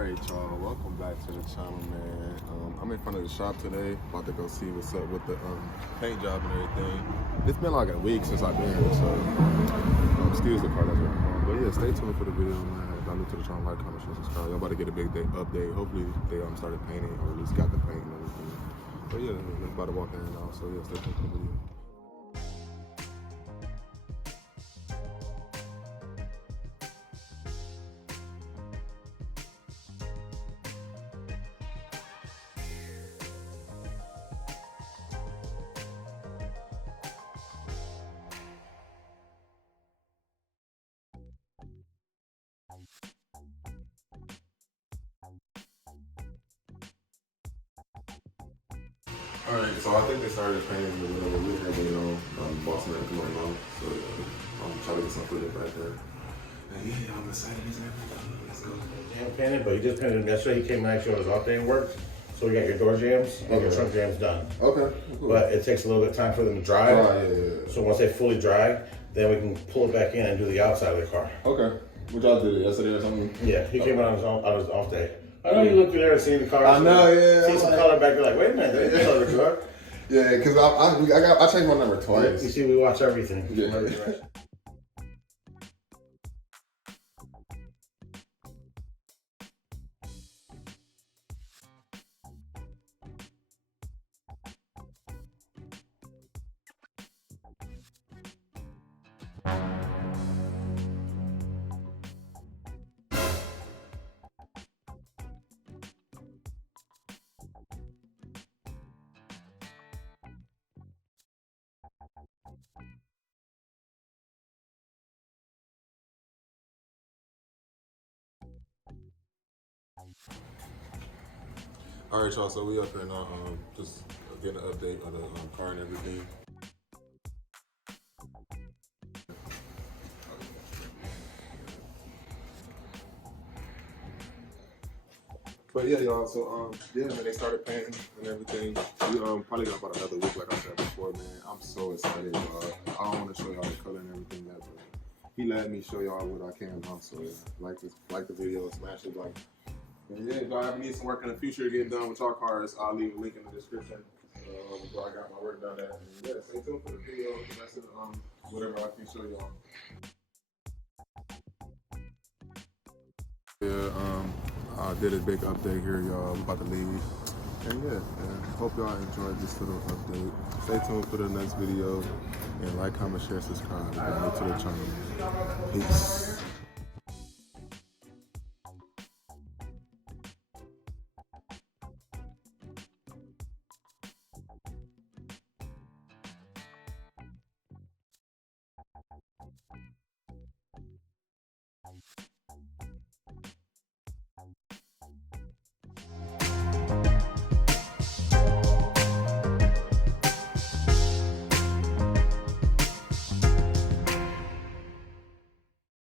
Alright y'all, welcome back to the channel, man. I'm in front of the shop today, about to go see what's up with the paint job and everything. It's been like a week since I've been here, so excuse the car that's right now. But yeah, stay tuned for the video, man. If y'all new to the channel, like, comment, share, subscribe. Y'all about to get a big day update. Hopefully they started painting or at least got the paint and everything. But yeah, we're about to walk in now, so yeah, stay tuned for the video. Alright, so I think they started painting in the middle of the week, but boss man coming on. So I'm trying to get some footage right there. And yeah, I'm excited as everything. Let's go. Jam painted, but he just painted them yesterday. He came and actually on his off day and worked. So we got your door jams and your trunk jams done. Okay. Cool. But it takes a little bit of time for them to dry. Yeah. So once they fully dry, then we can pull it back in and do the outside of the car. Okay. What y'all did yesterday or something? Yeah, he came out on his off day. I know you look through there and see the car. I know, yeah. See some color back there, like, wait a minute, there's color to the car. Yeah, because I changed my number twice. You see, we watch everything. Yeah. All right, y'all. So we up here now, just getting an update on the car and everything. But yeah, y'all. So yeah, man, they started painting and everything. We probably got about another week, like I said before, man. I'm so excited, y'all. I don't want to show y'all the color and everything yet, but he let me show y'all what I can now. So like the video, smash it, like. And yeah, if y'all ever need some work in the future getting done with your cars, I'll leave a link in the description where I got my work done at. And yeah, stay tuned for the video. That's it, whatever I can show y'all. Yeah, I did a big update here, y'all. I'm about to leave. And yeah, hope y'all enjoyed this little update. Stay tuned for the next video. And like, comment, share, subscribe if you're new to the channel. Peace.